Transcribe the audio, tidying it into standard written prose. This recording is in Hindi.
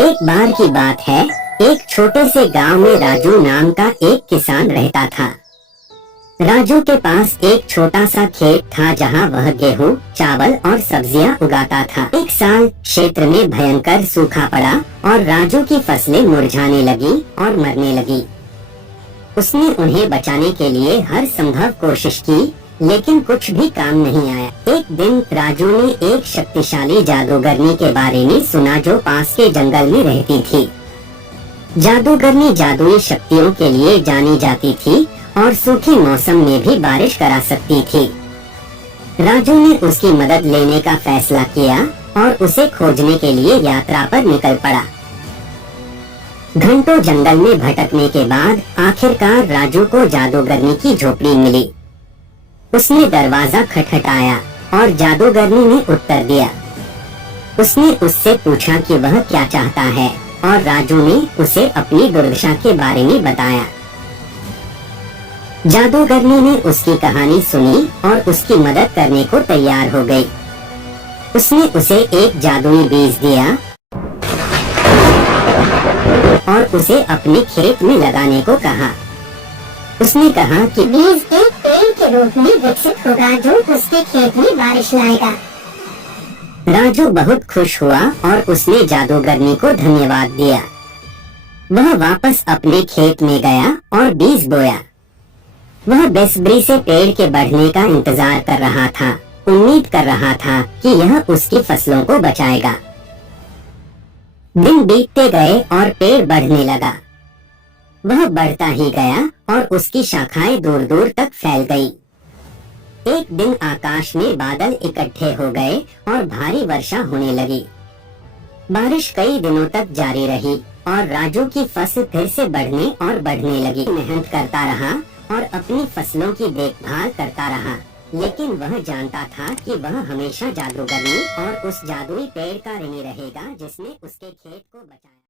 एक बार की बात है, एक छोटे से गांव में राजू नाम का एक किसान रहता था। राजू के पास एक छोटा सा खेत था जहां वह गेहूं, चावल और सब्जियां उगाता था। एक साल क्षेत्र में भयंकर सूखा पड़ा और राजू की फसलें मुरझाने लगी और मरने लगी। उसने उन्हें बचाने के लिए हर संभव कोशिश की, लेकिन कुछ भी काम नहीं आया। एक दिन राजू ने एक शक्तिशाली जादूगरनी के बारे में सुना जो पास के जंगल में रहती थी। जादूगरनी जादुई शक्तियों के लिए जानी जाती थी और सूखे मौसम में भी बारिश करा सकती थी। राजू ने उसकी मदद लेने का फैसला किया और उसे खोजने के लिए यात्रा पर निकल पड़ा। घंटों जंगल में भटकने के बाद आखिरकार राजू को जादूगरनी की झोपड़ी मिली। उसने दरवाजा खटखटाया और जादूगरनी ने उत्तर दिया। उसने उससे पूछा कि वह क्या चाहता है और राजू ने उसे अपनी दुर्दशा के बारे में बताया। जादूगरनी ने उसकी कहानी सुनी और उसकी मदद करने को तैयार हो गई। उसने उसे एक जादुई बीज दिया और उसे अपने खेत में लगाने को कहा। उसने कहा कि बीज एक पेड़ के रूप में विकसित होगा जो उसके खेत में बारिश लाएगा। राजू बहुत खुश हुआ और उसने जादूगरनी को धन्यवाद दिया। वह वापस अपने खेत में गया और बीज बोया। वह बेसब्री से पेड़ के बढ़ने का इंतजार कर रहा था, उम्मीद कर रहा था कि यह उसकी फसलों को बचाएगा। दिन बीतते गए और पेड़ बढ़ने लगा। वह बढ़ता ही गया और उसकी शाखाएं दूर दूर तक फैल गई। एक दिन आकाश में बादल इकट्ठे हो गए और भारी वर्षा होने लगी। बारिश कई दिनों तक जारी रही और राजू की फसल फिर से बढ़ने और बढ़ने लगी। मेहनत करता रहा और अपनी फसलों की देखभाल करता रहा, लेकिन वह जानता था कि वह हमेशा जादूगरनी और उस जादुई पेड़ का ऋणी रहेगा जिसने उसके खेत को बचाया।